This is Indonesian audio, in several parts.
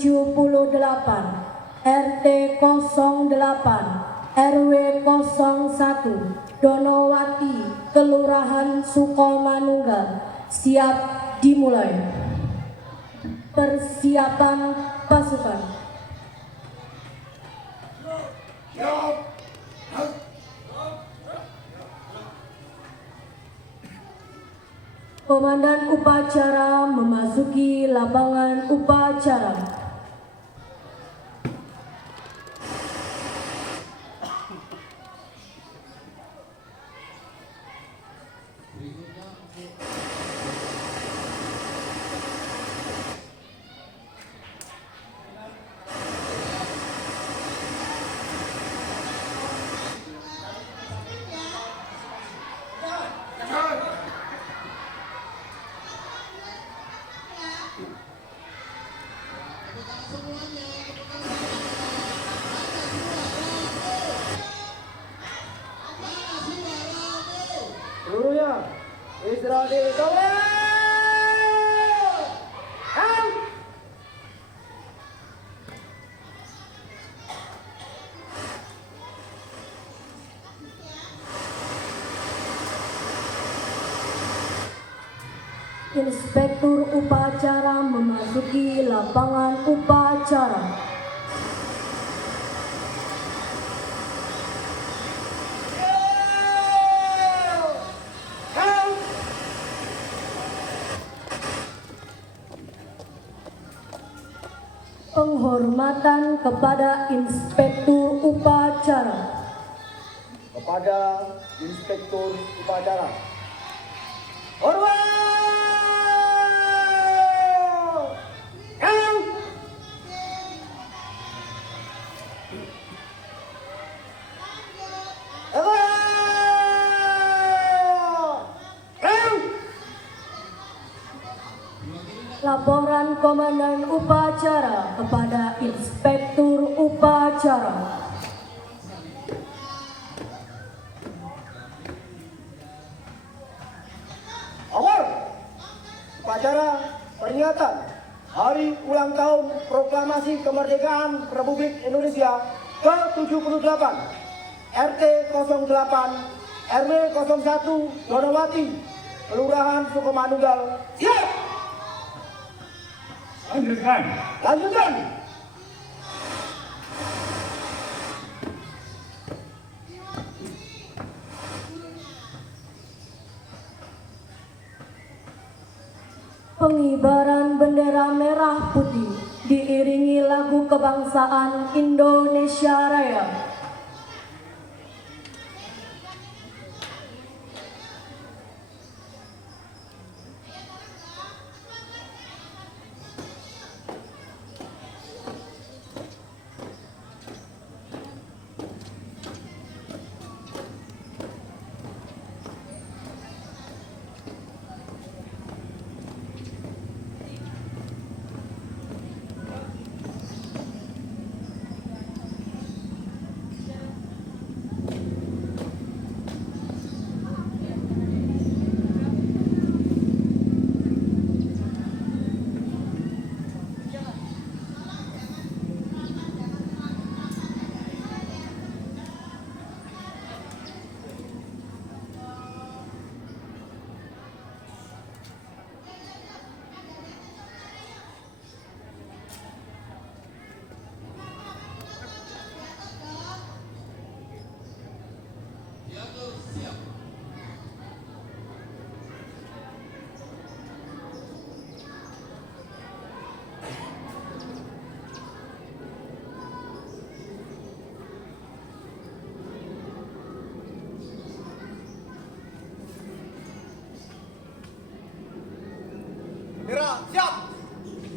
78 RT 08 RW 01 Donowati Kelurahan Sukomanunggal siap dimulai. Persiapan pasukan. Komandan upacara memasuki lapangan upacara. Seluruhnya istirahat di toilet. Inspektur upacara memasuki lapangan upacara. Penghormatan kepada Inspektur upacara. Kepada Inspektur upacara. Hormat! Laporan Komandan Upacara kepada Inspektur Upacara. Awal upacara peringatan Hari Ulang Tahun Proklamasi Kemerdekaan Republik Indonesia ke-78 RT 08 RW 01 Donowati Kelurahan Sukomanunggal siap! Lanjutkan. Lanjutkan. Pengibaran bendera merah putih diiringi lagu kebangsaan Indonesia Raya.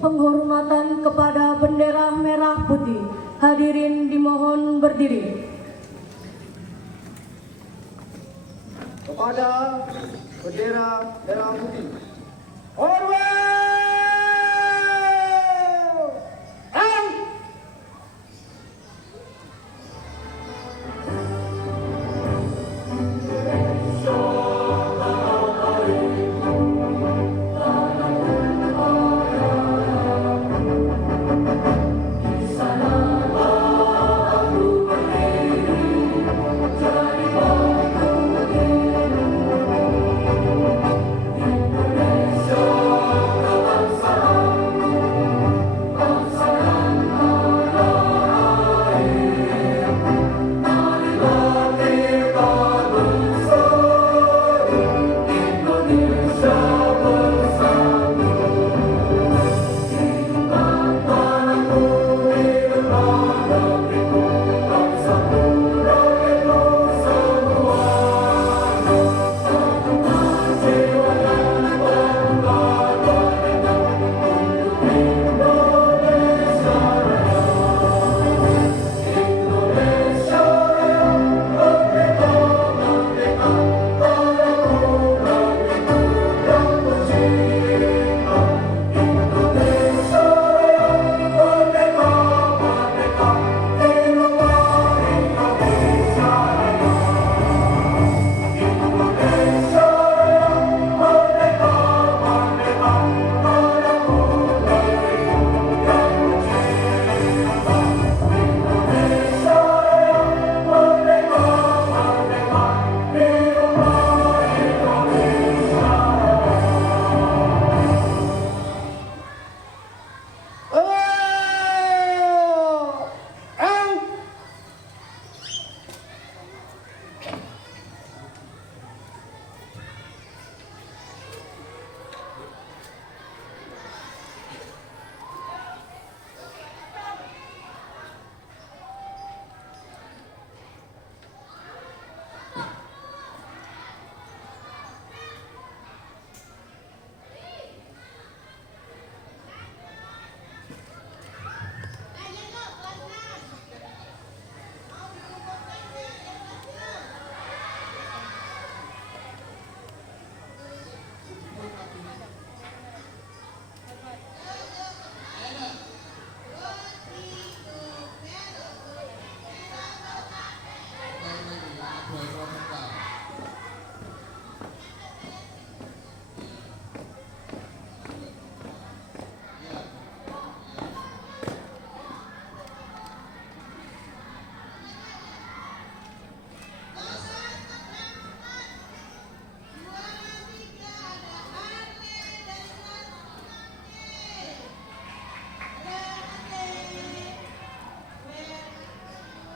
Penghormatan kepada bendera merah putih. Hadirin dimohon berdiri. Kepada bendera merah putih. Hormat!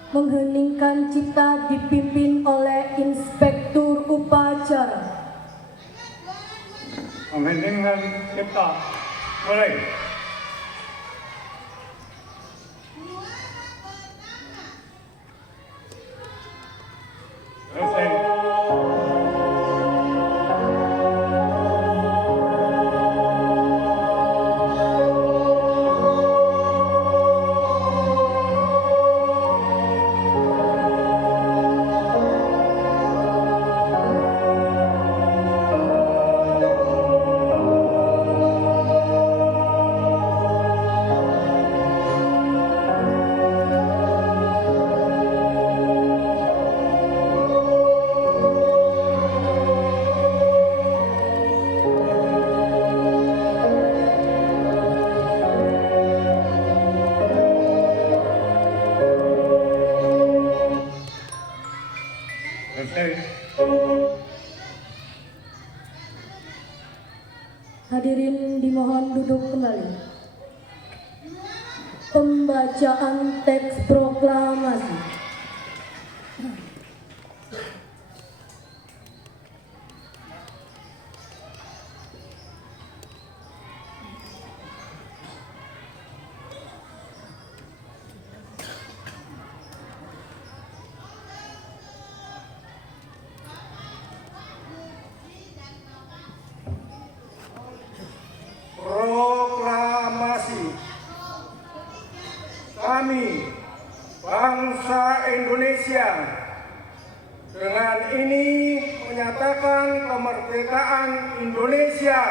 Mengheningkan cipta dipimpin oleh Inspektur Upacara. Mengheningkan cipta mulai. Selesai. Hadirin dimohon duduk kembali. Pembacaan teks proklamasi. Proklamasi. Kami, bangsa Indonesia, dengan ini menyatakan kemerdekaan Indonesia.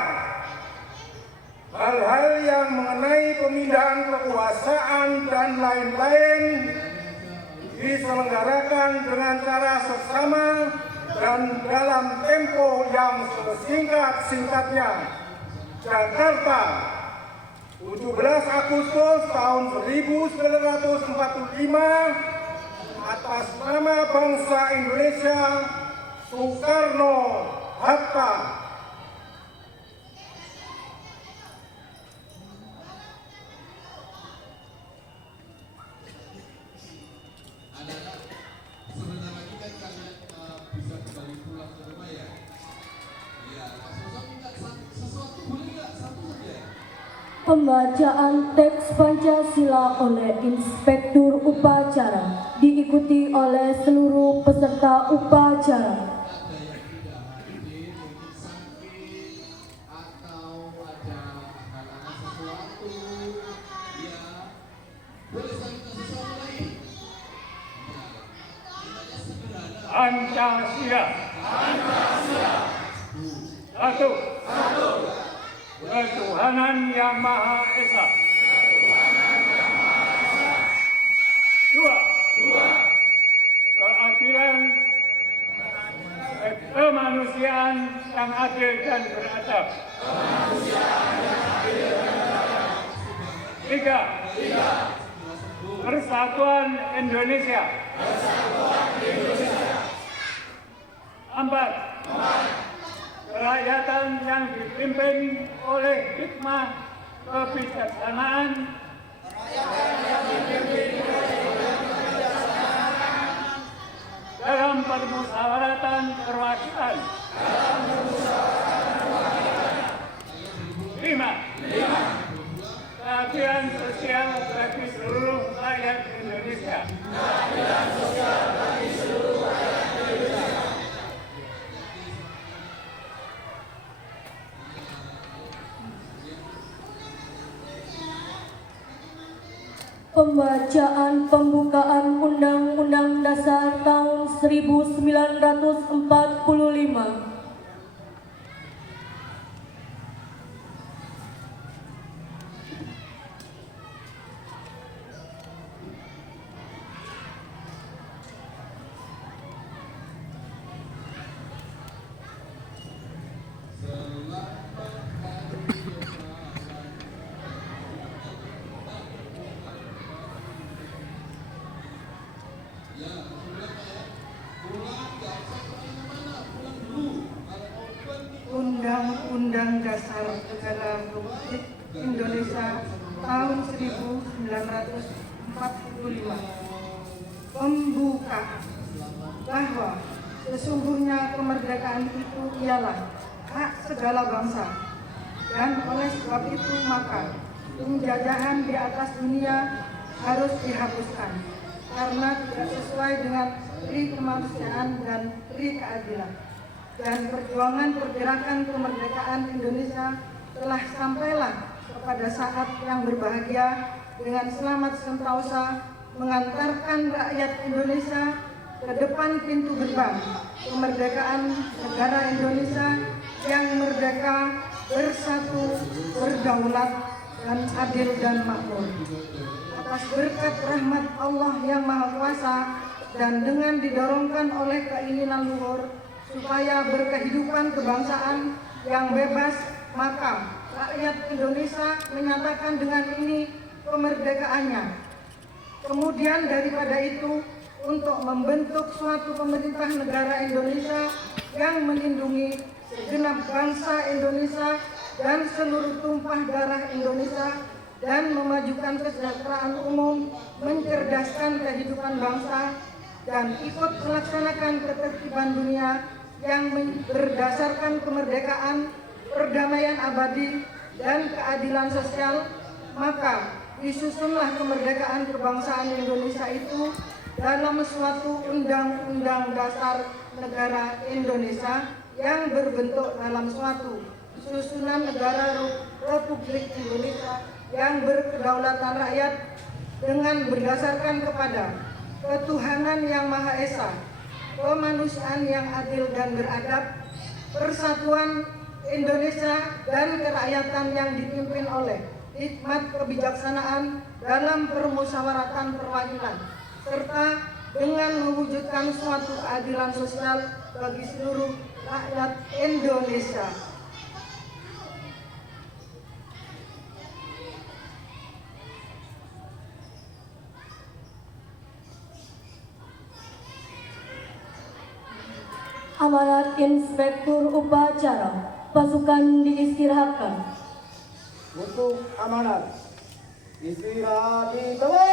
Hal-hal yang mengenai pemindahan kekuasaan dan lain-lain diselenggarakan dengan cara seksama dan dalam tempo yang sesingkat-singkatnya. Jakarta, 17 Agustus tahun 1945, atas nama bangsa Indonesia, Soekarno-Hatta. Sebentar lagi kan kalian bisa kembali pulang ke rumah ya. Iya, Sosok minta sesuatu boleh nggak? Satu saja. Pembacaan teks Pancasila oleh Inspektur Upacara diikuti oleh seluruh peserta upacara. Ada yang tidak hadir, mungkin sakit atau ada halangan sesuatu. Ya, boleh saya minta sesuatu lagi? Ya, mintanya sederhana. Pancasila. Satu. Ketuhanan Yang Maha Esa. Dua. Keadilan, kemanusiaan yang adil dan beradab. Tiga. Persatuan Indonesia. Empat. Kerakyatan yang dipimpin oleh hikmah kebijaksanaan dalam permusyawaratan perwakilan. Lima. Keadilan sosial bagi seluruh rakyat Indonesia. Pembacaan pembukaan Undang-Undang Dasar tahun 1945. Undang-Undang Dasar Negara Republik Indonesia tahun 1945. pembukaan bahwa sesungguhnya kemerdekaan itu ialah hak segala bangsa, dan oleh sebab itu maka penjajahan di atas dunia harus dihapuskan karena tidak sesuai dengan pri kemanusiaan dan pri keadilan. Dan perjuangan pergerakan kemerdekaan Indonesia telah sampailah kepada saat yang berbahagia dengan selamat sentosa mengantarkan rakyat Indonesia ke depan pintu gerbang kemerdekaan negara Indonesia yang merdeka, bersatu, berdaulat, dan adil dan makmur. Atas berkat rahmat Allah yang Maha Kuasa dan dengan didorongkan oleh keinginan luhur supaya berkehidupan kebangsaan yang bebas, maka rakyat Indonesia menyatakan dengan ini kemerdekaannya. Kemudian daripada itu, untuk membentuk suatu pemerintah negara Indonesia yang melindungi segenap bangsa Indonesia dan seluruh tumpah darah Indonesia dan memajukan kesejahteraan umum, mencerdaskan kehidupan bangsa, dan ikut melaksanakan ketertiban dunia yang berdasarkan kemerdekaan, perdamaian abadi, dan keadilan sosial, maka disusunlah kemerdekaan kebangsaan Indonesia itu dalam suatu Undang-Undang Dasar Negara Indonesia yang berbentuk dalam suatu susunan negara Republik Indonesia yang berkedaulatan rakyat dengan berdasarkan kepada ketuhanan yang Maha Esa, kemanusiaan yang adil dan beradab, persatuan Indonesia dan kerakyatan yang dipimpin oleh hikmat kebijaksanaan dalam permusyawaratan perwakilan, serta dengan mewujudkan suatu keadilan sosial bagi seluruh rakyat Indonesia. Amanat Inspektur Upacara, pasukan diistirahatkan. Untuk amanat istirahat di tempat.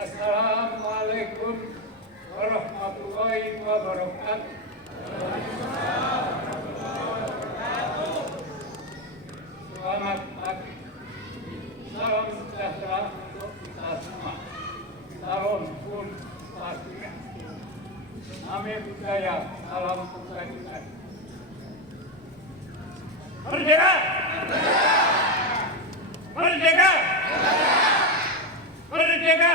Assalamualaikum warahmatullahi wabarakatuh. Selamat pagi. Salam sejahtera untuk kita semua. Salam pun pastinya. Nami budaya, salam kebajikan. Merdeka! Merdeka! Merdeka!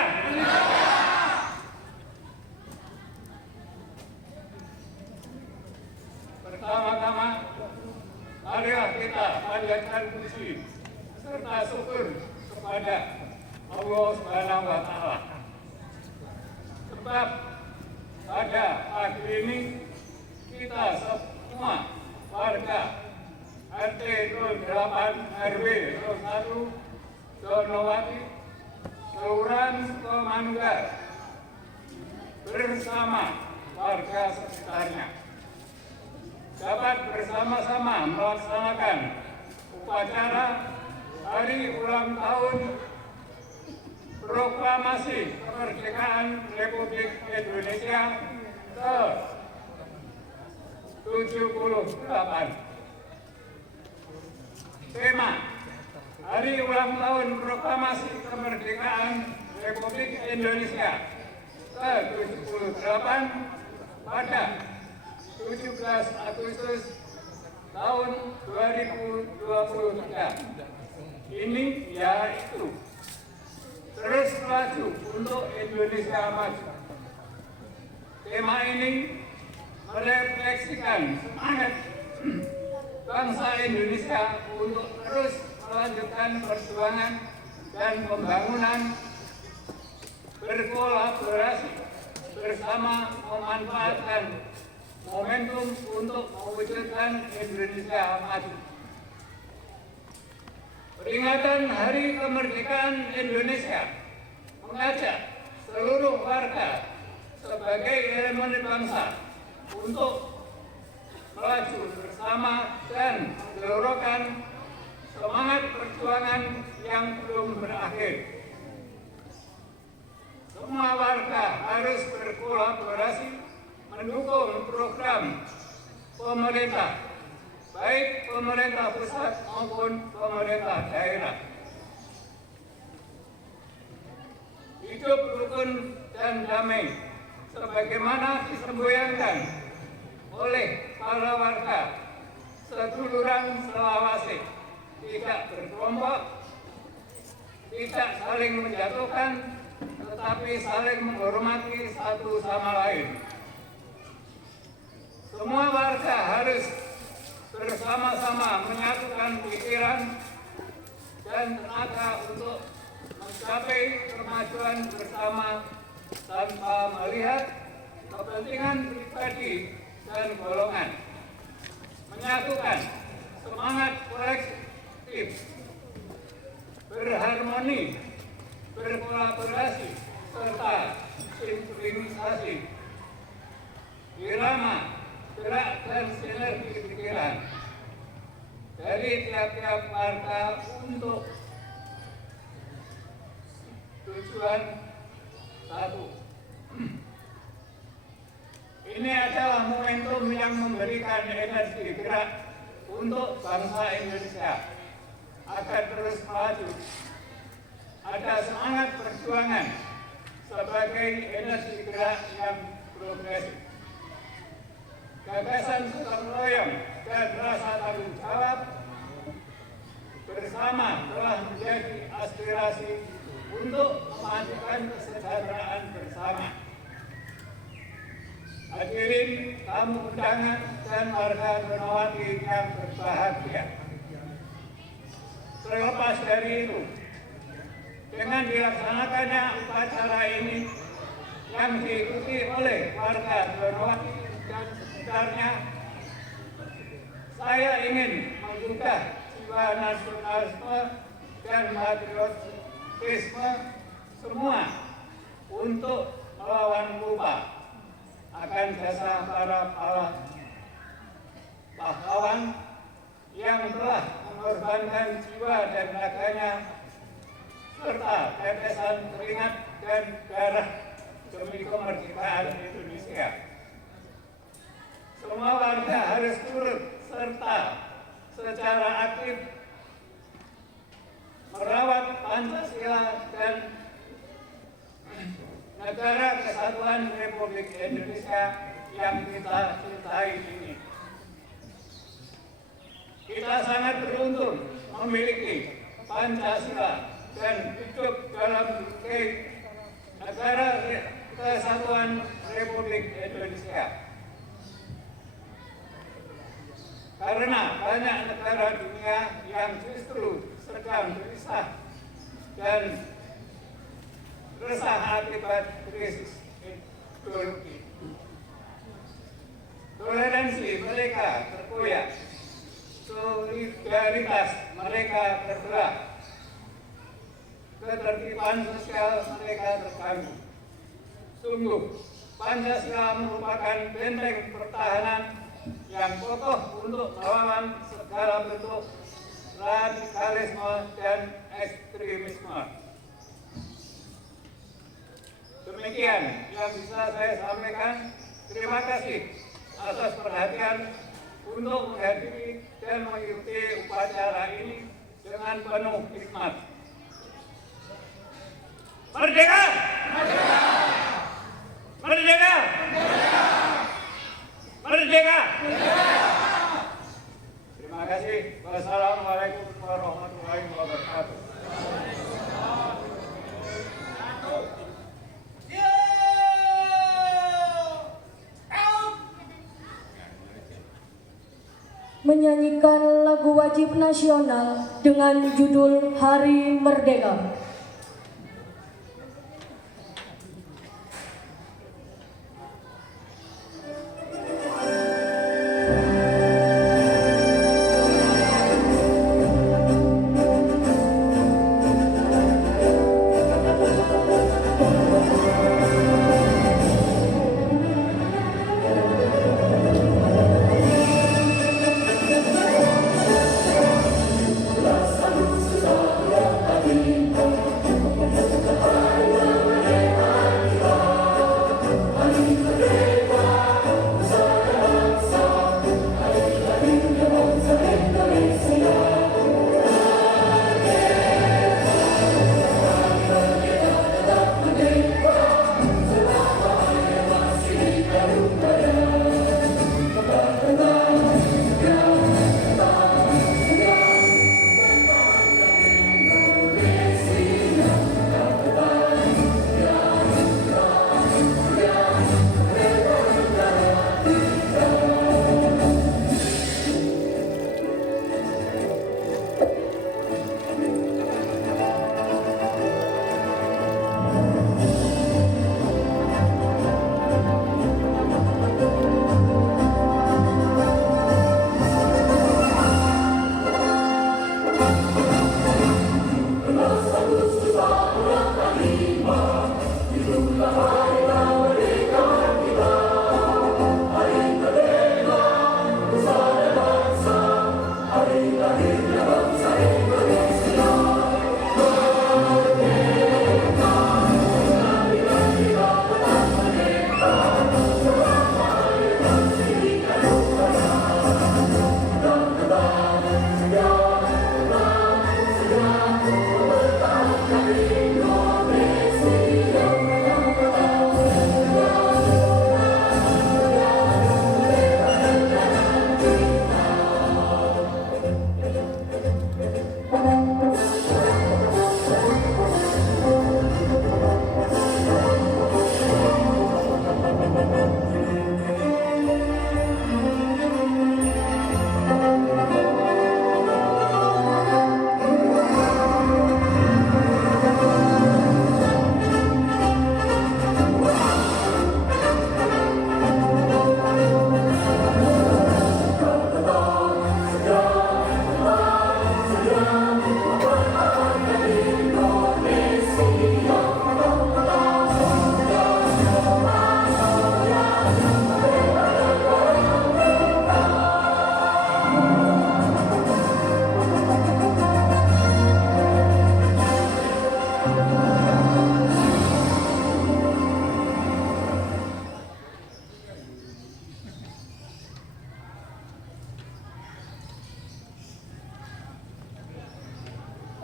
Pertama-tama, marilah kita panjatkan puji serta syukur kepada Allah Subhanahu wa Ta'ala. Sebab pada pagi ini kita semua warga RT 08 RW 01 Donowati Kelurahan Sukomanggar bersama warga sekitarnya dapat bersama-sama melaksanakan upacara hari ulang tahun proklamasi kemerdekaan Republik Indonesia ke-78. Tema hari ulang tahun proklamasi kemerdekaan Republik Indonesia ke-78 pada 17 Agustus tahun 2023 ini yaitu terus maju untuk Indonesia maju. Tema ini merefleksikan semangat bangsa Indonesia untuk terus melanjutkan perjuangan dan pembangunan, berkolaborasi bersama, memanfaatkan momentum untuk mewujudkan Indonesia maju. Peringatan Hari Kemerdekaan Indonesia mengajak seluruh warga sebagai elemen bangsa untuk melaju bersama dan menggelorkan semangat perjuangan yang belum berakhir. Semua warga harus berkolaborasi mendukung program pemerintah, baik pemerintah pusat maupun pemerintah daerah. Hidup rukun dan damai sebagaimana disemboyankan oleh para warga seduluran Sulawesi, tidak berkelompok, tidak saling menjatuhkan, tetapi saling menghormati satu sama lain. Semua warga harus bersama-sama menyatukan pikiran dan tenaga untuk mencapai kemajuan bersama tanpa melihat kepentingan pribadi dan golongan. Menyatukan semangat kolektif, berharmoni, berkolaborasi, serta sinkronisasi, irama, gerak dan sinergi pikiran dari tiap-tiap warga untuk tujuan satu. Ini adalah momentum yang memberikan energi gerak untuk bangsa Indonesia agar terus maju. Ada semangat perjuangan sebagai energi gerak yang progresif. Gagasan gotong royong dan rasa tanggung jawab bersama telah menjadi aspirasi untuk memajukan kesejahteraan bersama. Hadirin tamu undangan dan warga Donowati yang berbahagia. Terlepas dari itu, dengan dilaksanakannya upacara ini yang diikuti oleh warga Donowati dan sekitarnya, saya ingin menggugah jiwa nasionalisme dan patriotisme semua untuk melawan lupa akan jasa para pahlawan yang telah mengorbankan jiwa dan raganya serta tetesan keringat dan darah demi kemerdekaan Indonesia. Semua warga harus turut serta secara aktif merawat Pancasila dan Negara Kesatuan Republik Indonesia yang kita cintai ini. Kita sangat beruntung memiliki Pancasila dan hidup dalam Negara Kesatuan Republik Indonesia. Karena banyak negara dunia yang justru sedang gelisah dan resah akibat krisis ideologi. Toleransi mereka terkoyak, solidaritas mereka terbelah, ketertiban sosial mereka terganggu. Sungguh, Pancasila merupakan benteng pertahanan yang kokoh untuk melawan segala bentuk radikalisme dan ekstremisme. Demikian yang bisa saya sampaikan. Terima kasih atas perhatian untuk menghadiri dan mengikuti upacara ini dengan penuh hikmat. Merdeka! Merdeka! Merdeka! Merdeka! Terima kasih. Wassalamualaikum warahmatullahi wabarakatuh. Menyanyikan lagu wajib nasional dengan judul Hari Merdeka.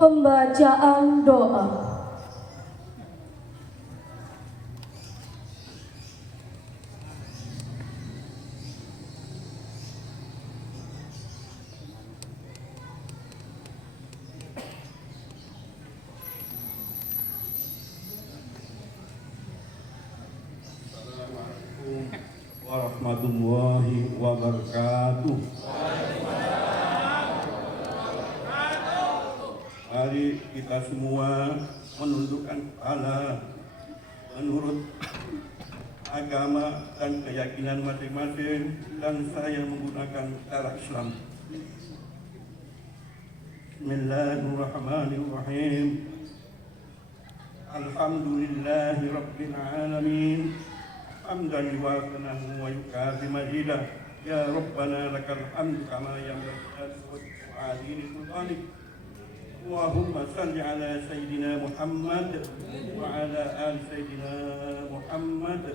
Pembacaan doa. Assalamualaikum warahmatullahi wabarakatuh. Mari kita semua menundukkan kepala menurut agama dan keyakinan masing-masing, dan saya menggunakan cara Islam. Bismillahirrahmanirrahim. Alhamdulillahi Rabbil Alamin. Hamdan yuwafiqu wa yukafi mazidah. Ya Rabbana lakal hamdu kama yanbaghi li adili sultanik. Allahumma salli ala Sayyidina Muhammad wa ala ali Sayyidina Muhammad.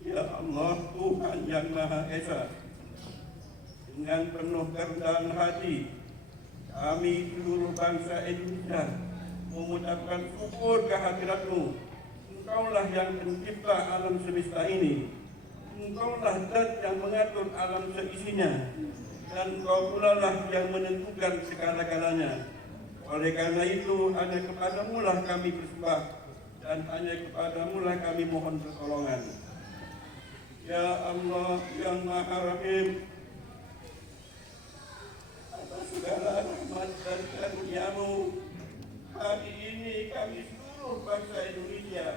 Ya Allah, Tuhan yang Maha Esa, dengan penuh kerendahan hati kami seluruh bangsa Indonesia mengucapkan syukur kehadirat-Mu. Engkaulah yang pencipta alam semesta ini. Engkaulah zat yang mengatur alam seisinya, dan Engkau pula lah yang menentukan segala-galanya. Oleh karena itu, hanya kepadamu lah kami bersembah, dan hanya kepadamu lah kami mohon pertolongan. Ya Allah yang Maha Rahim, atas segala rahmat dan karunia-Mu, hari ini kami seluruh bangsa Indonesia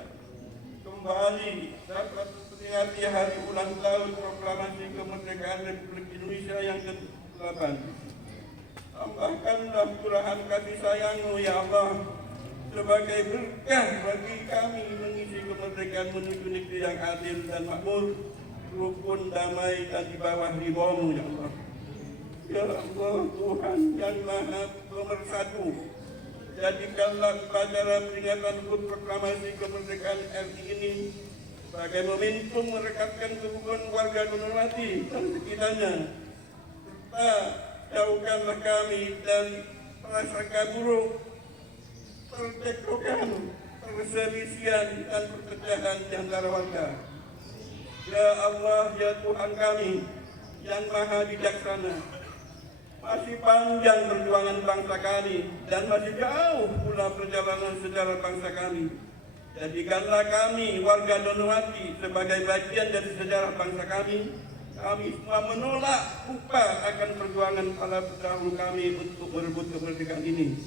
kembali dapat memperingati hari ulang tahun proklamasi kemerdekaan Republik Indonesia yang ke-8. Tambahkanlah curahan kasih sayang-Mu ya Allah, sebagai berkah bagi kami mengisi kemerdekaan menuju negeri yang adil dan makmur, rukun, damai, dan di bawah ridho-Mu ya Allah. Ya Allah, Tuhan yang Maha Pemersatu, jadikanlah upacara peringatan HUT proklamasi kemerdekaan RI ini sebagai momentum merekatkan hubungan warga Donowati dan sekitarnya, serta jauhkanlah kami dari prasangka buruk, percekcokan, perselisihan, dan perpecahan di antara warga. Ya Allah, ya Tuhan kami yang Maha Bijaksana, masih panjang perjuangan bangsa kami dan masih jauh pula perjalanan sejarah bangsa kami. Jadikanlah kami warga Donowati sebagai bagian dari sejarah bangsa kami. Kami semua menolak lupa akan perjuangan para pendahulu kami untuk merebut kemerdekaan ini.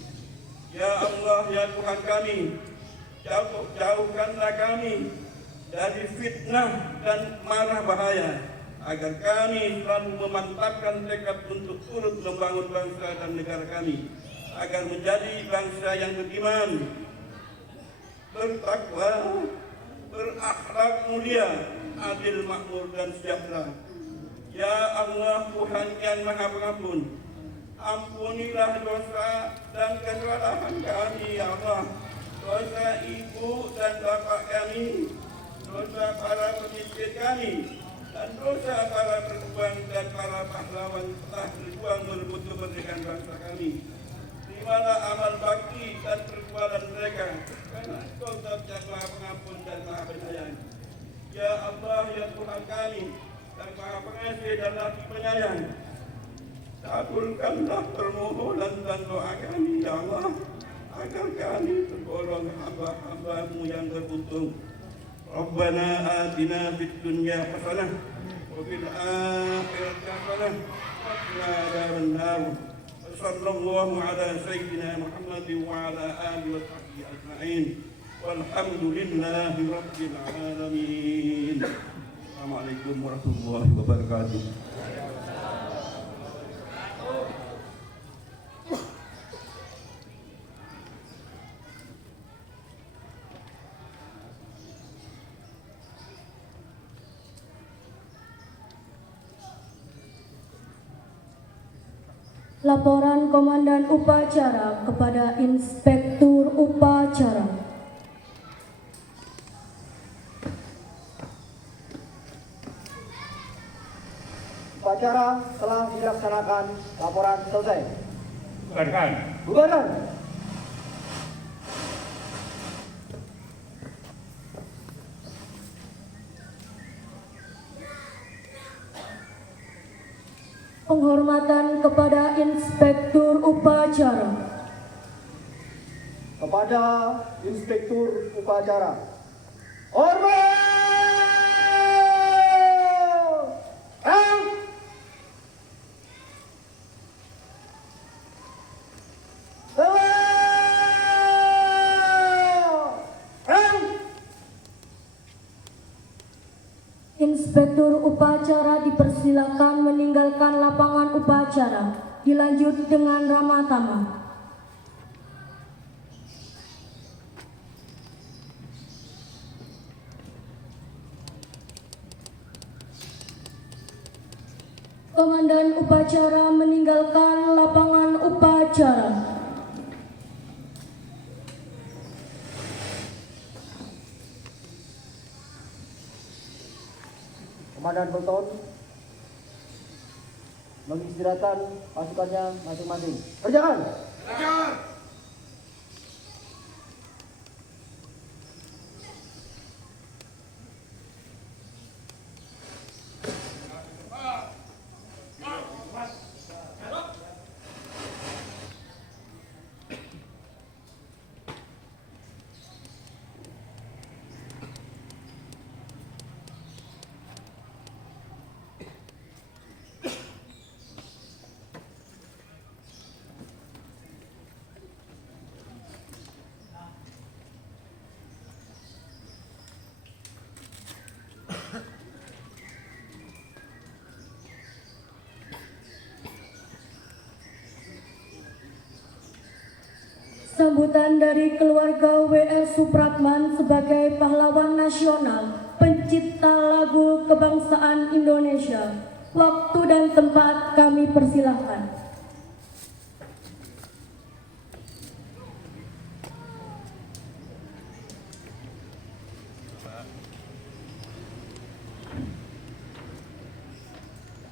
Ya Allah, ya Tuhan kami, jauhkanlah kami dari fitnah dan marah bahaya, agar kami selalu memantapkan tekad untuk turut membangun bangsa dan negara kami, agar menjadi bangsa yang beriman, bertakwa, berakhlak mulia, adil, makmur, dan sejahtera. Ya Allah, Tuhan yang Maha Pengampun, ampunilah dosa dan kesalahan kami ya Allah, dosa ibu dan bapak kami, dosa para pemimpin kami, dan dosa para pejuang dan para pahlawan telah berjuang merebut kemerdekaan bangsa kami. Terimalah amal bakti dan perjuangan mereka, karena Engkau zat yang Maha Pengampun dan Maha Penyayang. Ya Allah, ya Tuhan kami dan Maha Pengasih dan Lagi Penyayang, kabulkanlah permohonan dan doa kami ya Allah, agar kami tergolong hamba-hamba-Mu yang beruntung. Rabbana atina fid dunya hasanah wa fil akhirati hasanah wa qina adzabannar. Sallallahu ala sayyidina Muhammad wa ala alihi wa sahbihi ajma'in. Walhamdulillahi rabbil alamin. Assalamualaikum warahmatullahi wabarakatuh. Laporan Komandan Upacara kepada Inspektur Upacara. Upacara telah dilaksanakan, laporan selesai. Bubarkan. Bubaran. Penghormatan kepada Inspektur Upacara. Kepada Inspektur Upacara. Hormat! Inspektur Upacara dipersilakan meninggalkan lapangan upacara. Dilanjut dengan ramah tamah. Komandan upacara meninggalkan lapangan upacara. Komandan Pelton mengistirahatkan pasukannya masing-masing. Kerjakan! Sambutan dari keluarga W.R. Supratman sebagai pahlawan nasional, pencipta lagu kebangsaan Indonesia. Waktu dan tempat kami persilahkan.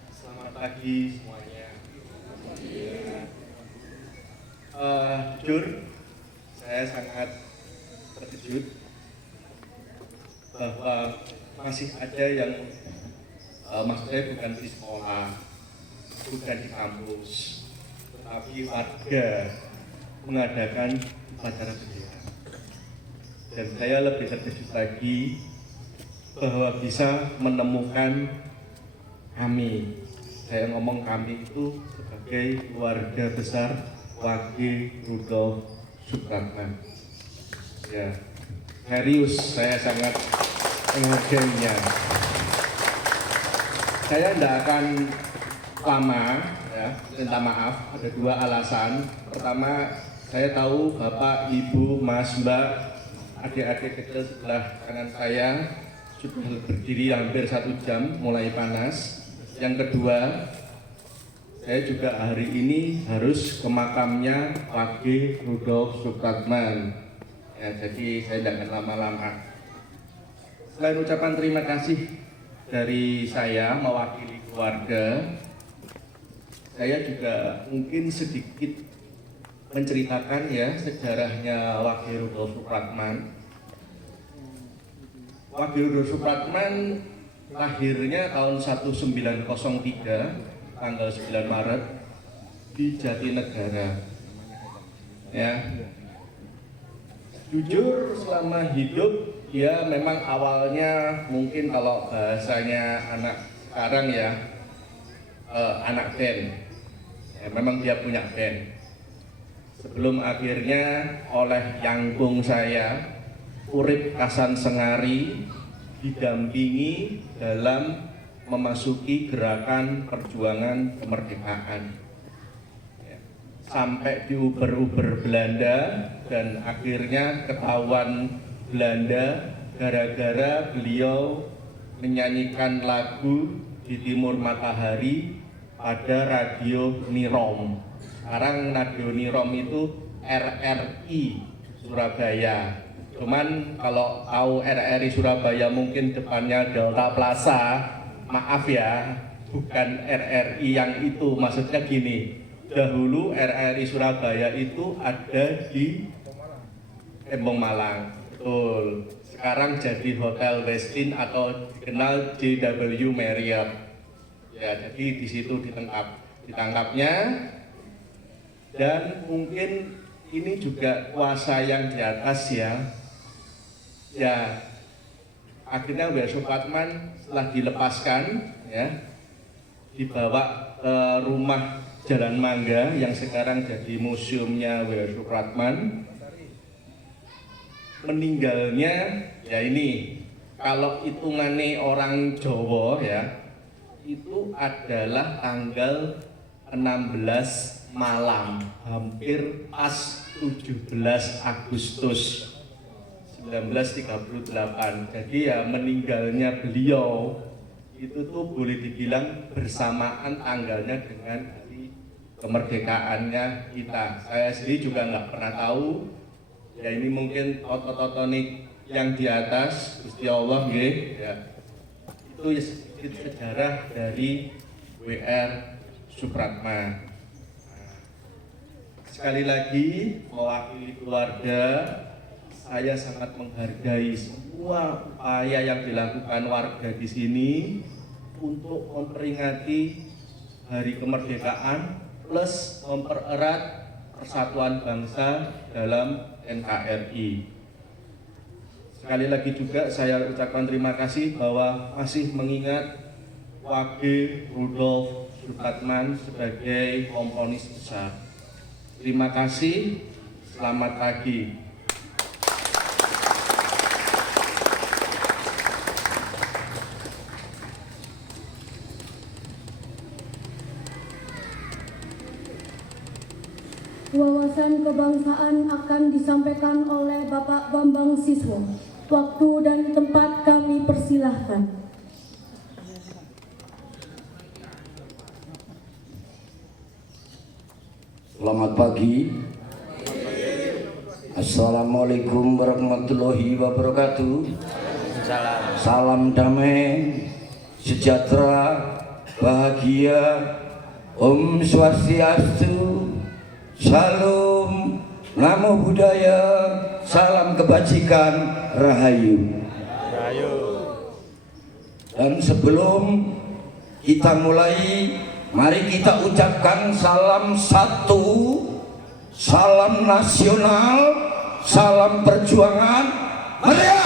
Selamat pagi semuanya. Jujur, saya sangat terkejut bahwa masih ada yang maksudnya bukan di sekolah, bukan di kampus, tetapi warga mengadakan upacara bendera. Dan saya lebih terkejut lagi bahwa bisa menemukan kami. Saya ngomong kami itu sebagai keluarga besar Wage Rudolf Supratman. Ya, serius, saya sangat menghargainya. Saya tidak akan lama, ya, minta maaf. Ada dua alasan. Pertama, saya tahu Bapak, Ibu, Mas, Mbak, adik-adik kecil sebelah kanan saya sudah berdiri hampir 1 jam, mulai panas. Yang kedua, saya juga hari ini harus ke makamnya Wage Rudolf Supratman. Ya, jadi saya tidak akan lama-lama. Selain ucapan terima kasih dari saya mewakili keluarga, saya juga mungkin sedikit menceritakan ya sejarahnya Wage Rudolf Supratman. Wage Rudolf Supratman lahirnya tahun 1903. Tanggal 9 Maret di Jatinegara. Ya. Jujur selama hidup dia memang awalnya mungkin kalau bahasanya anak sekarang ya anak band. Ya, memang dia punya band. Sebelum akhirnya oleh yangkung saya Urip Kasan Sengari didampingi dalam memasuki gerakan perjuangan kemerdekaan ya, sampai diuber-uber Belanda dan akhirnya ketahuan Belanda gara-gara beliau menyanyikan lagu di Timur Matahari pada Radio Nirom. Sekarang Radio Nirom itu RRI Surabaya. Cuman kalau tahu RRI Surabaya mungkin depannya Delta Plaza. Maaf ya, bukan RRI yang itu, maksudnya gini, dahulu RRI Surabaya itu ada di Embong Malang, betul. Sekarang jadi Hotel Westin atau dikenal JW Marriott. Ya, jadi di situ ditangkapnya, dan mungkin ini juga kuasa yang di atas ya akhirnya W.R. Supratman setelah dilepaskan ya dibawa ke rumah Jalan Mangga yang sekarang jadi museumnya W.R. Supratman. Meninggalnya ya ini, kalau hitungannya orang Jawa ya, itu adalah tanggal 16 malam, hampir pas 17 Agustus 1938. Jadi ya meninggalnya beliau itu tuh boleh dibilang bersamaan tanggalnya dengan hari kemerdekaannya kita. Saya sendiri juga nggak pernah tahu. Ya ini mungkin otot-otonik yang di atas Gusti Allah ya. Itu ya sedikit sejarah dari W.R. Supratman. Sekali lagi mewakili keluarga, saya sangat menghargai semua upaya yang dilakukan warga di sini untuk memperingati Hari Kemerdekaan plus mempererat persatuan bangsa dalam NKRI. Sekali lagi juga saya ucapkan terima kasih bahwa masih mengingat Wage Rudolf Supratman sebagai komponis besar. Terima kasih, selamat pagi. Wawasan kebangsaan akan disampaikan oleh Bapak Bambang Siswo. Waktu dan tempat kami persilahkan. Selamat pagi. Assalamualaikum warahmatullahi wabarakatuh. Salam damai, sejahtera, bahagia, Om Swastiastu. Salam, Namo Buddhaya, salam kebajikan, Rahayu. Dan sebelum kita mulai, mari kita ucapkan salam satu, salam nasional, salam perjuangan, merdeka!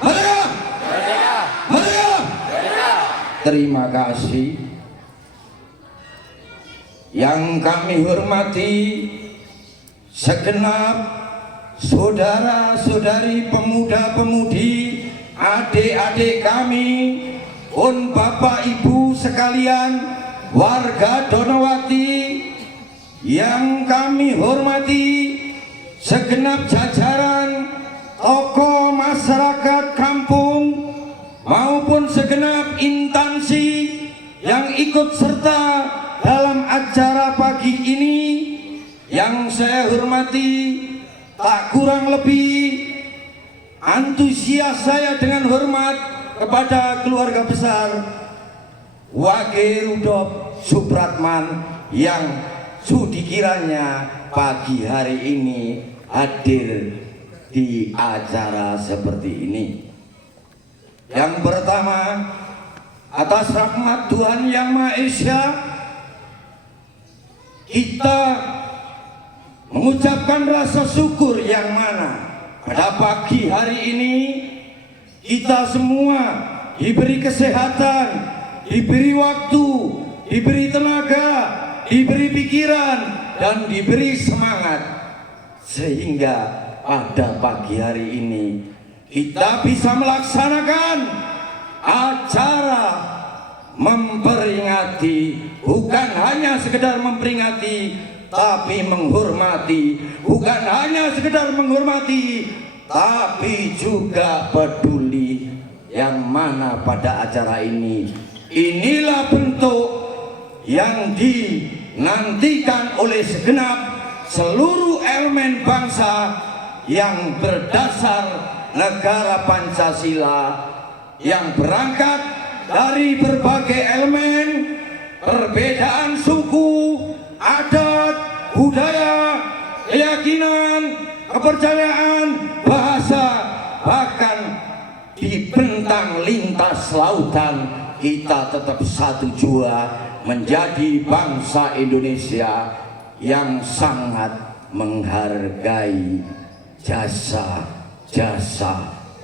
Merdeka! Merdeka! Terima kasih. Yang kami hormati segenap saudara-saudari pemuda-pemudi, adik-adik kami, pun Bapak Ibu sekalian, warga Donowati yang kami hormati, segenap jajaran tokoh masyarakat kampung maupun segenap instansi yang ikut serta dalam acara pagi ini, yang saya hormati, tak kurang lebih antusias saya dengan hormat kepada keluarga besar Wage Rudolf Supratman yang sudikiranya pagi hari ini hadir di acara seperti ini. Yang pertama, atas rahmat Tuhan Yang Maha Esa, kita mengucapkan rasa syukur yang mana pada pagi hari ini kita semua diberi kesehatan, diberi waktu, diberi tenaga, diberi pikiran, dan diberi semangat, sehingga pada pagi hari ini kita bisa melaksanakan acara memperingati, bukan hanya sekedar memperingati, tapi menghormati, bukan hanya sekedar menghormati, tapi juga peduli, yang mana pada acara ini, inilah bentuk yang dinantikan oleh segenap seluruh elemen bangsa yang berdasar negara Pancasila, yang berangkat dari berbagai elemen perbedaan suku, adat, budaya, keyakinan, kepercayaan, bahasa, bahkan di bentang lintas lautan kita tetap satu jua menjadi bangsa Indonesia yang sangat menghargai jasa-jasa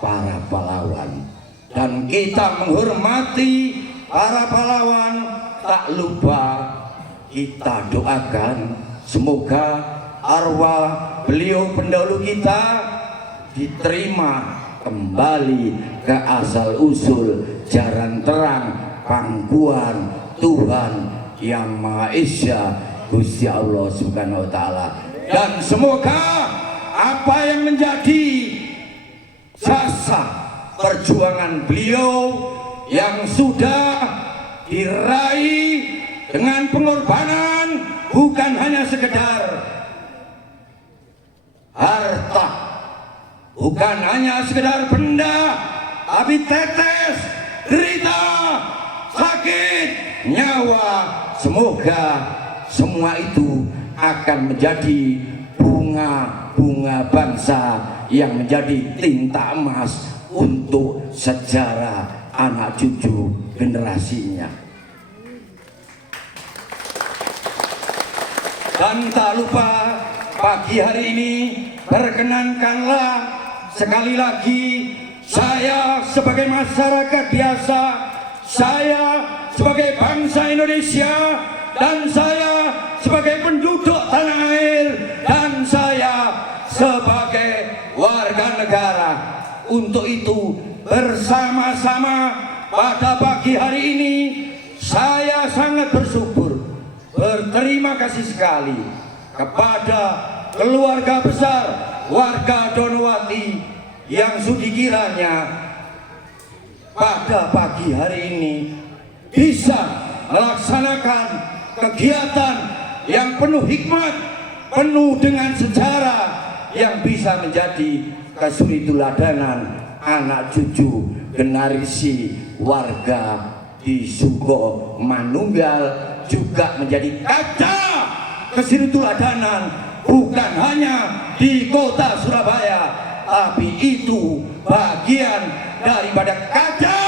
para pahlawan. Dan kita menghormati para pahlawan, tak lupa kita doakan semoga arwah beliau pendahulu kita diterima kembali ke asal usul jalan terang pangkuan Tuhan Yang Maha Esa, Gusti Allah Subhanahu wa Ta'ala. Dan semoga apa yang menjadi jasa perjuangan beliau yang sudah diraih dengan pengorbanan bukan hanya sekedar harta, bukan hanya sekedar benda, tapi tetes, derita, sakit, nyawa. Semoga semua itu akan menjadi bunga-bunga bangsa yang menjadi tinta emas untuk sejarah anak cucu generasinya. Dan tak lupa pagi hari ini perkenankanlah sekali lagi saya sebagai masyarakat biasa, saya sebagai bangsa Indonesia, dan saya sebagai penduduk tanah air, dan saya sebagai warga negara. Untuk itu bersama-sama pada pagi hari ini saya sangat bersyukur, berterima kasih sekali kepada keluarga besar warga Donowati yang sudi kiranya pada pagi hari ini bisa melaksanakan kegiatan yang penuh hikmat, penuh dengan sejarah, yang bisa menjadi kesurituladanan anak cucu generasi warga di Suko Manunggal, juga menjadi kaca kesurituladanan bukan hanya di kota Surabaya, tapi itu bagian daripada kaca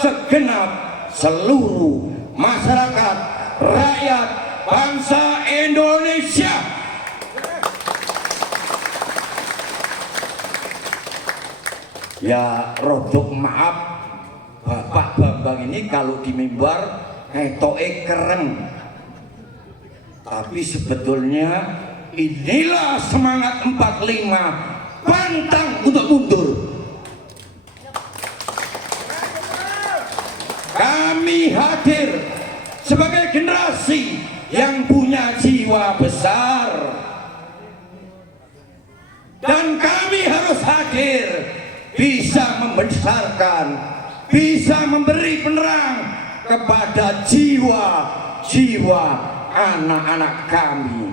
segenap seluruh masyarakat rakyat bangsa Indonesia. Ya rodok maaf Bapak Bambang ini kalau di mimbar ketoke keren, tapi sebetulnya inilah semangat 45 pantang untuk mundur. Kami hadir sebagai generasi yang punya jiwa besar, dan kami harus hadir bisa membesarkan, bisa memberi penerang kepada jiwa-jiwa anak-anak kami,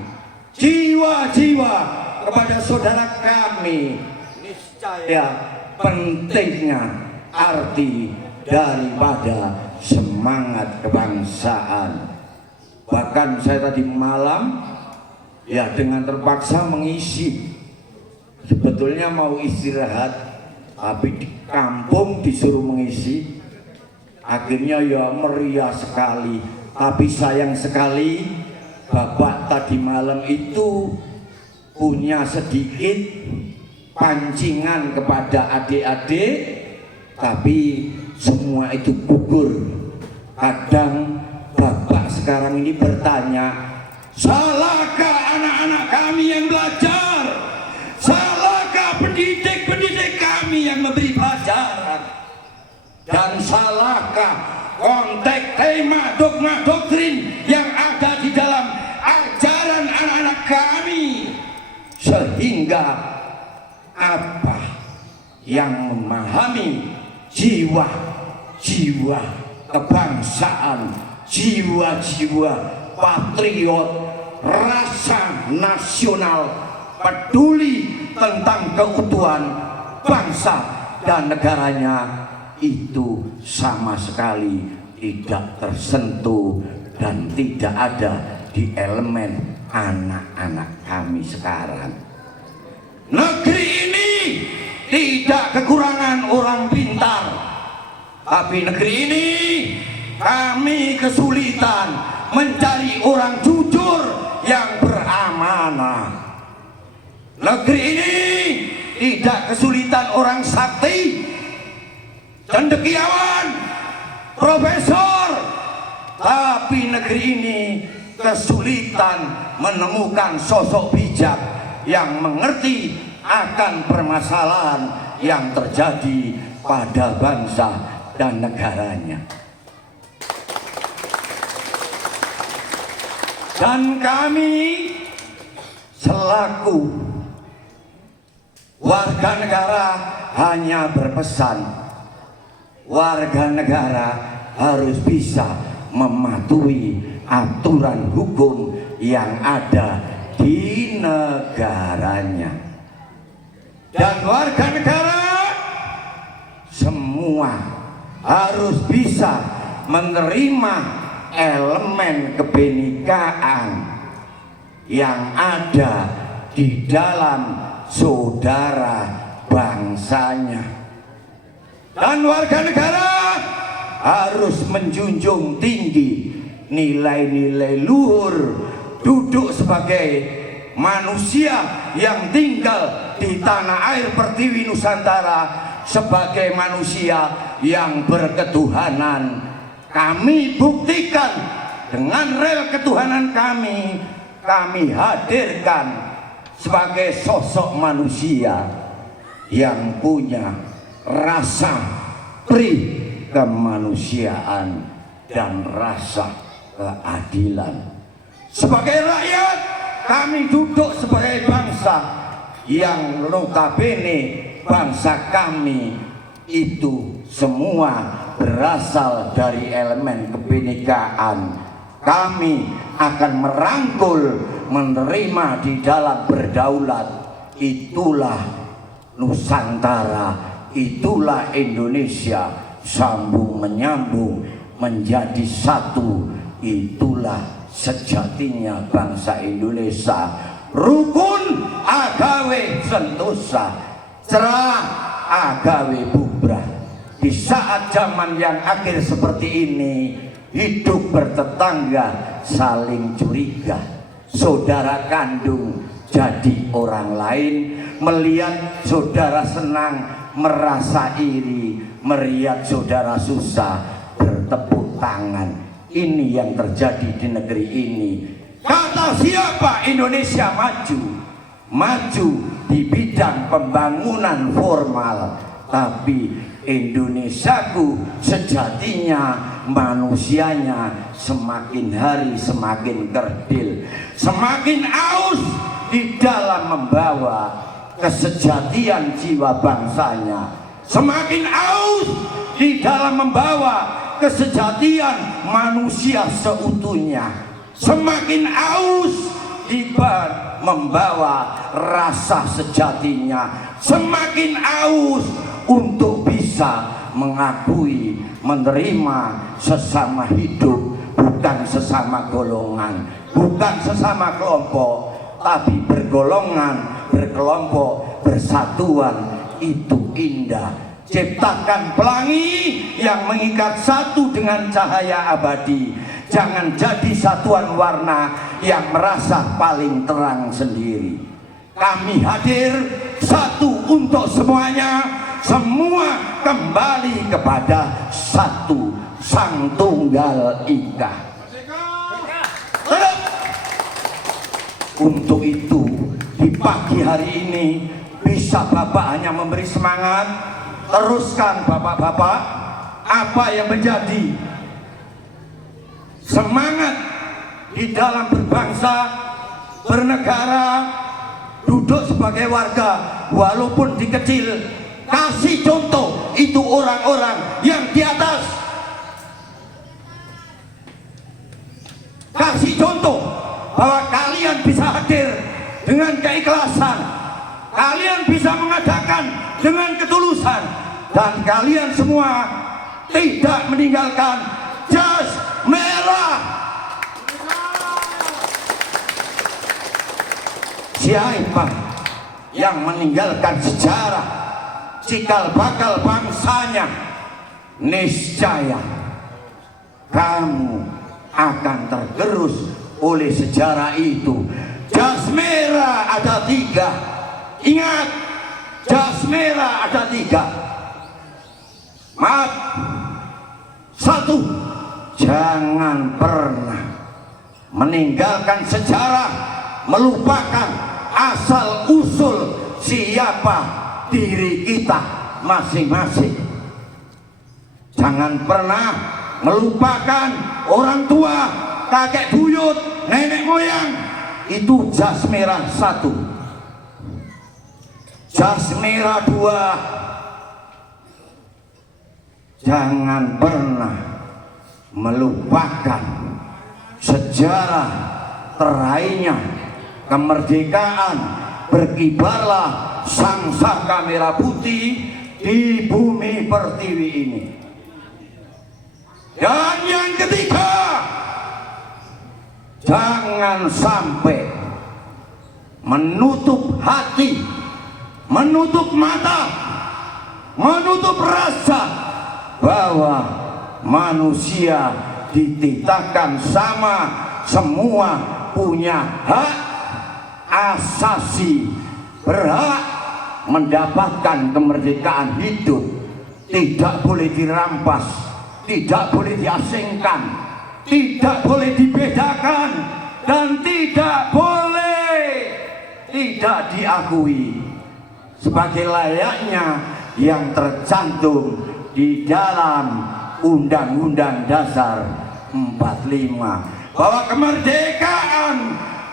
jiwa-jiwa kepada saudara kami. Niscaya pentingnya arti daripada semangat kebangsaan. Bahkan saya tadi malam ya dengan terpaksa mengisi, sebetulnya mau istirahat tapi di kampung disuruh mengisi, akhirnya ya meriah sekali. Tapi sayang sekali Bapak tadi malam itu punya sedikit pancingan kepada adik-adik, tapi semua itu gugur. Kadang Bapak sekarang ini bertanya, salahkah anak-anak kami yang belajar? Salahkah pendidik-pendidik kami yang memberi pelajaran? Dan salahkah konteks tema dogma doktrin yang ada di dalam ajaran anak-anak kami? Sehingga apa yang memahami jiwa-jiwa kebangsaan, jiwa-jiwa patriot, rasa nasional, peduli tentang keutuhan bangsa dan negaranya, itu sama sekali tidak tersentuh dan tidak ada di elemen anak-anak kami sekarang. Negeri ini tidak kekurangan orang pintar, tapi negeri ini kami kesulitan mencari orang jujur yang beramanah. Negeri ini tidak kesulitan orang sakti, cendekiawan, profesor, tapi negeri ini kesulitan menemukan sosok bijak yang mengerti akan permasalahan yang terjadi pada bangsa dan negaranya. Dan kami selaku warga negara hanya berpesan, warga negara harus bisa mematuhi aturan hukum yang ada di negaranya. Dan warga negara semua harus bisa menerima elemen kebenekaan yang ada di dalam saudara bangsanya. Dan warga negara harus menjunjung tinggi nilai-nilai luhur, duduk sebagai manusia yang tinggal di tanah air pertiwi Nusantara, sebagai manusia yang berketuhanan. Kami buktikan dengan rel ketuhanan kami hadirkan sebagai sosok manusia yang punya rasa pri kemanusiaan dan rasa keadilan. Sebagai rakyat, kami duduk sebagai bangsa yang notabene bangsa kami itu semua berasal dari elemen kebinekaan. Kami akan merangkul, menerima di dalam berdaulat. Itulah Nusantara, itulah Indonesia, sambung menyambung menjadi satu. Itulah sejatinya bangsa Indonesia. Rukun agawe sentosa, cerah agawe bubrah. Di saat zaman yang akhir seperti ini, hidup bertetangga saling curiga, saudara kandung jadi orang lain, melihat saudara senang merasa iri, melihat saudara susah bertepuk tangan. Ini yang terjadi di negeri ini. Kata siapa Indonesia maju? Maju di bidang pembangunan formal, tapi Indonesiaku sejatinya manusianya semakin hari semakin kerdil, semakin aus di dalam membawa kesejatian jiwa bangsanya, semakin aus di dalam membawa kesejatian manusia seutuhnya, semakin aus di membawa rasa sejatinya, semakin aus untuk bisa mengakui, menerima sesama hidup, bukan sesama golongan, bukan sesama kelompok, tapi bergolongan, berkelompok, bersatuan. Itu indah. Ciptakan pelangi yang mengikat satu dengan cahaya abadi. Jangan jadi satuan warna yang merasa paling terang sendiri. Kami hadir satu untuk semuanya. Semua kembali kepada satu, Sang Tunggal Ika. Untuk itu di pagi hari ini bisa Bapak hanya memberi semangat. Teruskan Bapak-bapak apa yang menjadi semangat di dalam berbangsa, bernegara, duduk sebagai warga walaupun dikecil. Kasih contoh itu orang-orang yang di atas. Kasih contoh bahwa kalian bisa hadir dengan keikhlasan, kalian bisa mengadakan dengan ketulusan, dan kalian semua tidak meninggalkan jas merah siapa yang meninggalkan sejarah cikal bakal bangsanya, niscaya kamu akan tergerus oleh sejarah itu. Jas merah ada 3. Ingat, jas merah ada 3. Maaf. 1. Jangan pernah meninggalkan sejarah, melupakan asal usul siapa diri kita masing-masing. Jangan pernah melupakan orang tua, kakek buyut, nenek moyang. Itu jas merah 1. Jas merah 2. Jangan pernah melupakan sejarah terakhirnya kemerdekaan. Berkibarlah sangsaka merah putih di bumi pertiwi ini. Dan yang ketiga, jangan sampai menutup hati, menutup mata, menutup rasa bahwa manusia dititahkan sama, semua punya hak asasi, berhak mendapatkan kemerdekaan hidup, tidak boleh dirampas, tidak boleh diasingkan, tidak boleh dibedakan, dan tidak boleh tidak diakui sebagai layaknya yang tercantum di dalam Undang-Undang Dasar 45, bahwa kemerdekaan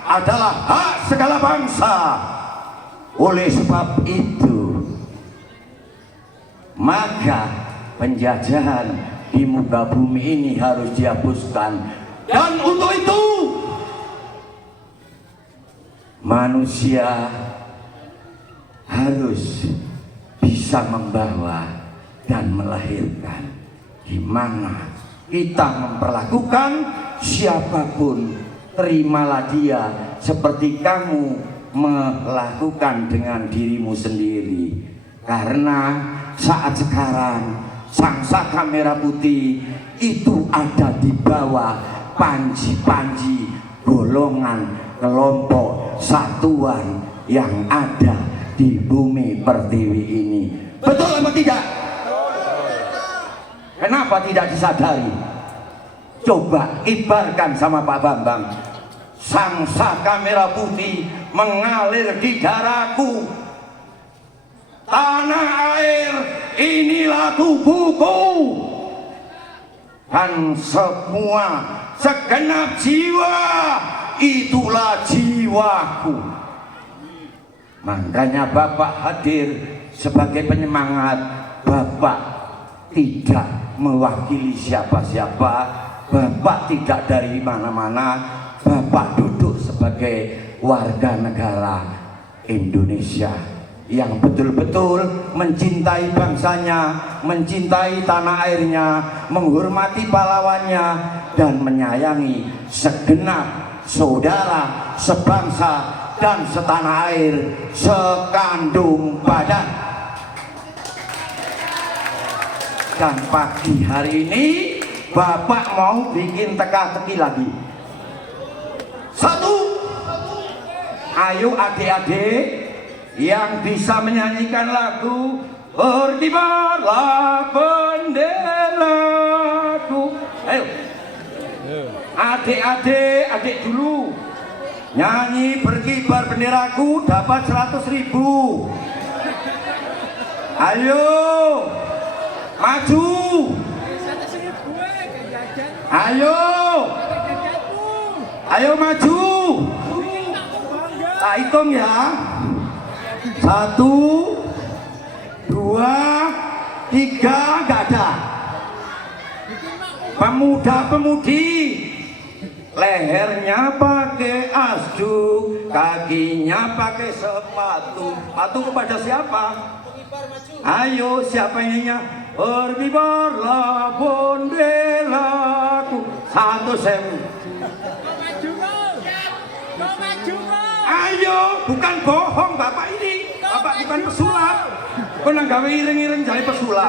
adalah hak segala bangsa. Oleh sebab itu, maka penjajahan di muka bumi ini harus dihapuskan. Dan untuk itu manusia harus bisa membawa dan melahirkan, di mana kita memperlakukan siapapun, terimalah dia seperti kamu melakukan dengan dirimu sendiri. Karena saat sekarang sangsaka merah putih itu ada di bawah panji-panji golongan, kelompok, satuan yang ada di bumi pertiwi ini. Betul apa tidak? Kenapa tidak disadari? Coba ibarkan sama Pak Bambang. Sangsaka merah putih mengalir di darahku. Tanah air inilah tubuhku. Dan semua segenap jiwa itulah jiwaku. Makanya Bapak hadir sebagai penyemangat. Bapak tidak mewakili siapa-siapa. Bapak tidak dari mana-mana. Bapak duduk sebagai warga negara Indonesia yang betul-betul mencintai bangsanya, mencintai tanah airnya, menghormati pahlawannya, dan menyayangi segenap saudara, sebangsa, dan setanah air, sekandung badan. Dan pagi hari ini Bapak mau bikin teka-teki lagi. 1, ayo adik-adik yang bisa menyanyikan lagu Berkibarlah benderaku. Ayo adik-adik, adik dulu nyanyi Berkibar benderaku, dapat 100.000. Ayo maju, ayo, ayo maju. Tak hitung ya. 1, 2, 3, gak ada. Pemuda-pemudi lehernya pakai asduk, kakinya pakai sepatu. Sepatu kepada siapa? Ayo, siapa yang nyanyi? Berkibarlah benderaku. 1 sem. Ayo Ayo, bukan bohong Bapak ini. Bapak bukan pesulap. Kok nang gawe iring-iring jare pesulap.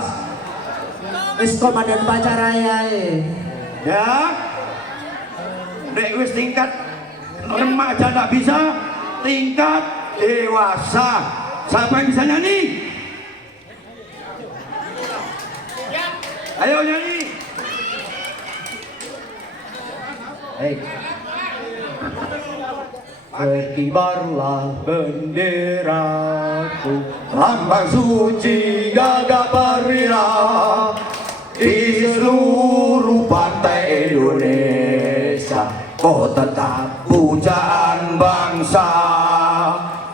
Wis komandan upacara ya. Ya. Nek wis tingkat remaja nggak bisa, tingkat dewasa. Siapa yang bisa nyanyi? Ayo nyanyi. Hei. Berkibarlah benderaku, lambang suci gagah perwira di seluruh pantai Indonesia. Kau tetap pujaan bangsa.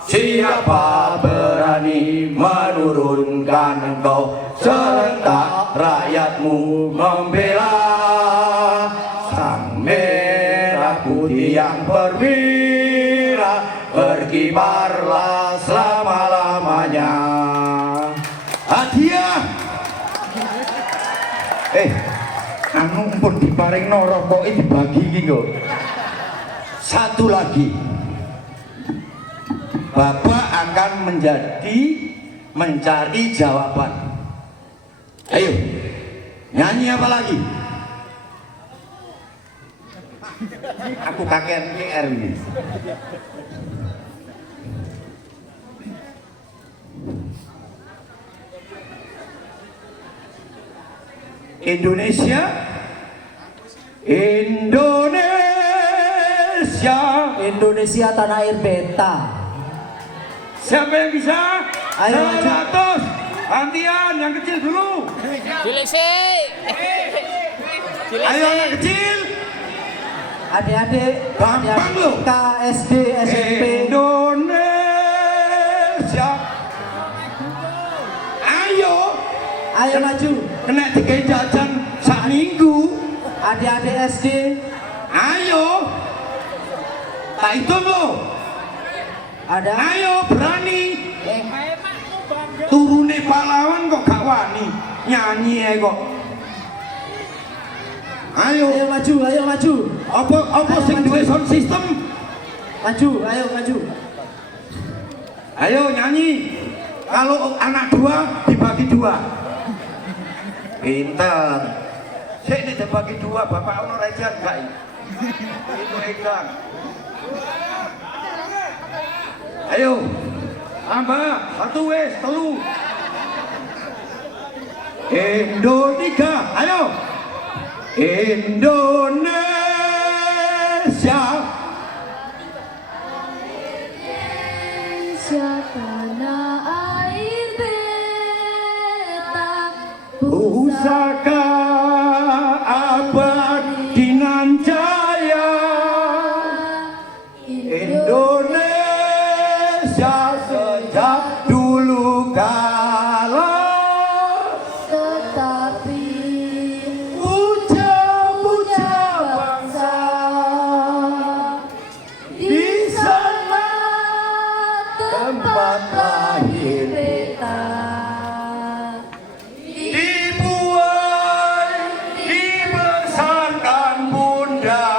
Siapa berani menurunkan engkau, serentak rakyatmu membela sang merah putih yang perwira, berkibarlah selama-lamanya. Hadiah. Anu pun diparing rokok dibagi iki kok. Satu lagi. Bapak akan mencari jawaban. Ayo, nyanyi apa lagi? Aku kakek GR ini. Indonesia, Indonesia, Indonesia tanah air beta. Siapa yang bisa? Ayo, maju. 100. Gantian yang kecil dulu. Cilik sih. Ayo yang kecil. Adik-adik, Gampang loh. KSD, SMP. Indonesia. Ayo. Ayo maju. Kena dikai jajan sak minggu. Adik-adik SD. Ayo. Tak hitung loh. Ada. Ayo berani. Turune pahlawan kok gak wani nyanyi kok. Ayo. Ayo maju, ayo maju. Apa sing duwe sound system? Maju, ayo maju. Ayo nyanyi. Kalau anak 2 dibagi 2. Pinter. Sik nek dibagi 2 bapak ono rejan gak? Itu egang. Ayo. Tambah 1 wes 3. Indonesia, ayo. Indonesia. Indonesia tanah air beta, Pusaka abadi nan jaya. Indonesia sejak dulu kala, tetapi puja-puja bangsa di sana tempat lahir beta, dibuai, dibesarkan bunda.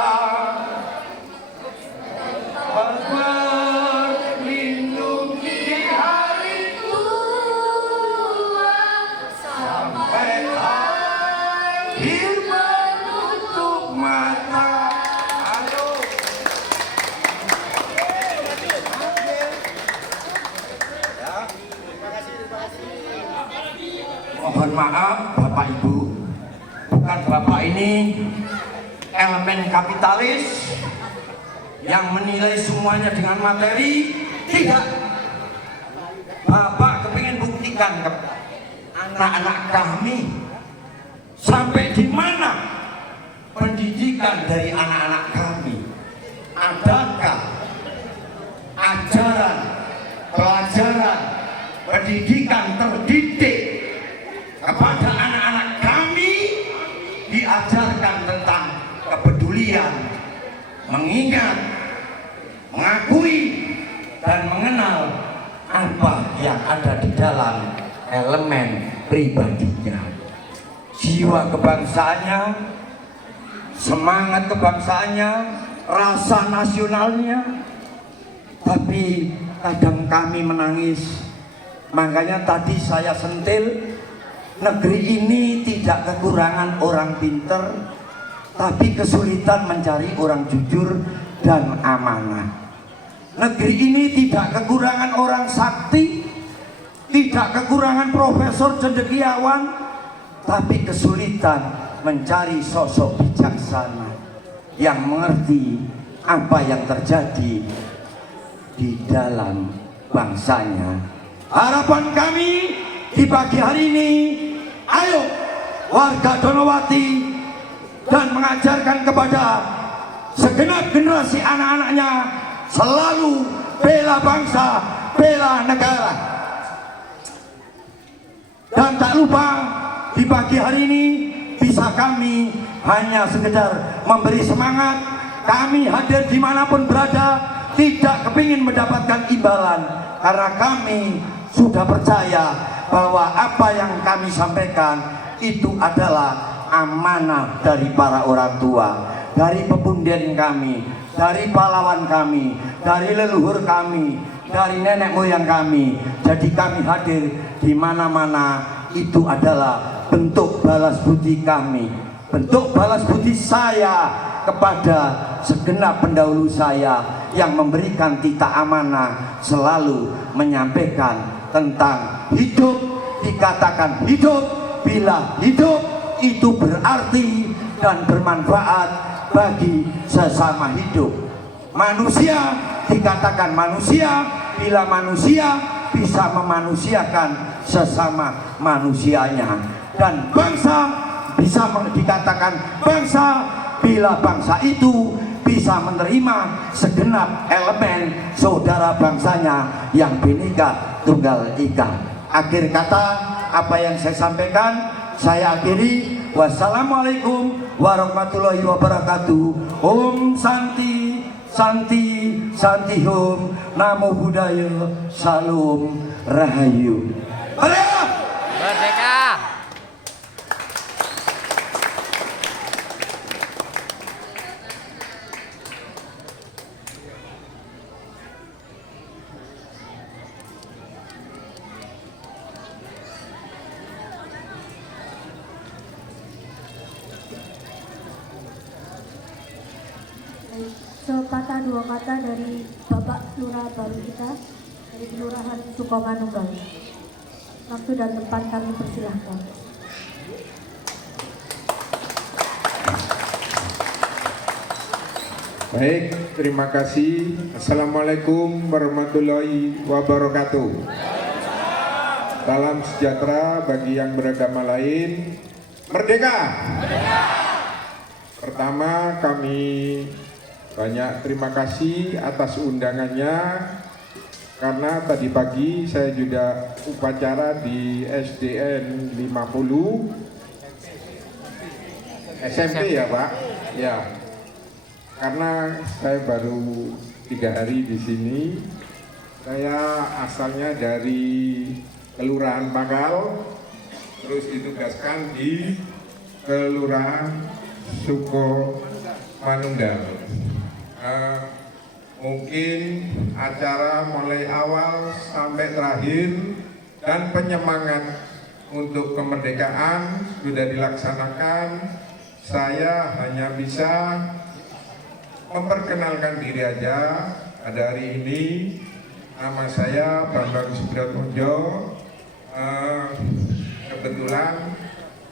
Berlindung di hari tua sampai akhir menutup mata. Ayo. Mohon maaf Bapak Ibu, bukan Bapak ini elemen kapitalis yang menilai semuanya dengan materi. Tidak. Bapak kepingin buktikan ke anak-anak kami sampai di mana pendidikan dari anak-anak kami. Adakah ajaran, pelajaran, pendidikan terdidik kepada anak-anak kami, diajarkan tentang kepedulian, mengingat, mengakui, dan mengenal apa yang ada di dalam elemen pribadinya, jiwa kebangsaannya, semangat kebangsaannya, rasa nasionalnya, tapi kadang kami menangis. Makanya tadi saya sentil, negeri ini tidak kekurangan orang pinter, tapi kesulitan mencari orang jujur dan amanah. Negeri ini tidak kekurangan orang sakti, tidak kekurangan profesor cendekiawan, tapi kesulitan mencari sosok bijaksana yang mengerti apa yang terjadi di dalam bangsanya. Harapan kami di pagi hari ini, ayo warga Donowati dan mengajarkan kepada segenap generasi anak-anaknya selalu bela bangsa, bela negara. Dan tak lupa di pagi hari ini bisa kami hanya sekedar memberi semangat. Kami hadir dimanapun berada, tidak kepingin mendapatkan imbalan, karena kami sudah percaya bahwa apa yang kami sampaikan itu adalah amanah dari para orang tua, dari pepunden kami, dari pahlawan kami, dari leluhur kami, dari nenek moyang kami. Jadi kami hadir di mana-mana itu adalah bentuk balas budi kami, bentuk balas budi saya kepada segenap pendahulu saya yang memberikan titah amanah, selalu menyampaikan tentang hidup. Dikatakan hidup, bila hidup itu berarti dan bermanfaat bagi sesama hidup. Manusia dikatakan manusia bila manusia bisa memanusiakan sesama manusianya, dan bangsa bisa dikatakan bangsa bila bangsa itu bisa menerima segenap elemen saudara bangsanya yang Bhinneka Tunggal Ika. Akhir kata, apa yang saya sampaikan saya akhiri. Wassalamualaikum warahmatullahi wabarakatuh. Om Santi Santi Santi Hum, Namo Buddhaya, Salam Rahayu. Merdeka! Sepatah dua kata dari Bapak Lurah baru kita dari Kelurahan Sukomanunggal. Waktu dan tempat kami persilahkan. Baik, terima kasih. Assalamualaikum warahmatullahi wabarakatuh. Salam sejahtera bagi yang beragama lain. Merdeka! Pertama, kami banyak terima kasih atas undangannya, karena tadi pagi saya juga upacara di SDN 50 SMP ya Pak. Ya, karena saya baru 3 hari di sini. Saya asalnya dari Kelurahan Bakal, terus ditugaskan di Kelurahan Sukomanunggal. Mungkin acara mulai awal sampai terakhir dan penyemangat untuk kemerdekaan sudah dilaksanakan. Saya hanya bisa memperkenalkan diri aja. Pada hari ini nama saya Bambang Subratmojo. Kebetulan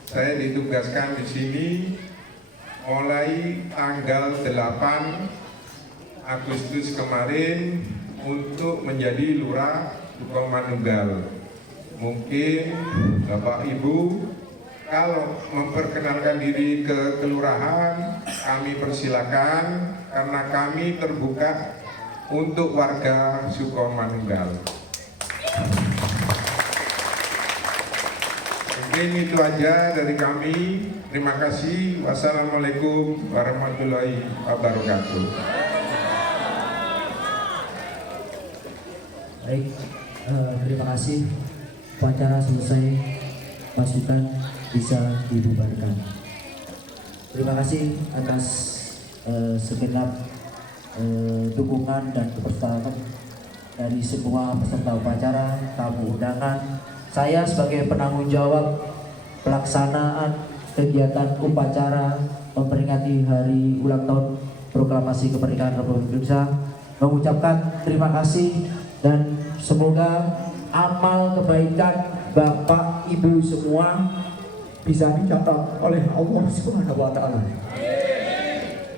saya ditugaskan di sini mulai tanggal 8 Agustus kemarin untuk menjadi Lurah Sukomanunggal. Mungkin Bapak Ibu kalau memperkenalkan diri ke kelurahan, kami persilakan karena kami terbuka untuk warga Sukomanunggal. Mungkin itu aja dari kami. Terima kasih. Wassalamualaikum warahmatullahi wabarakatuh. Baik, terima kasih. Upacara selesai, pasukan bisa dibubarkan. Terima kasih atas segenap dukungan dan kebersamaan dari semua peserta upacara, tamu undangan, saya sebagai penanggung jawab pelaksanaan kegiatan upacara memperingati hari ulang tahun Proklamasi Kemerdekaan Republik Indonesia mengucapkan terima kasih dan semoga amal kebaikan Bapak Ibu semua bisa dicatat oleh Allah Subhanahu wa taala.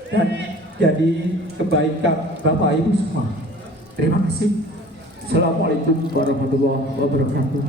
Dan jadi kebaikan Bapak Ibu semua. Terima kasih. Assalamualaikum warahmatullahi wabarakatuh.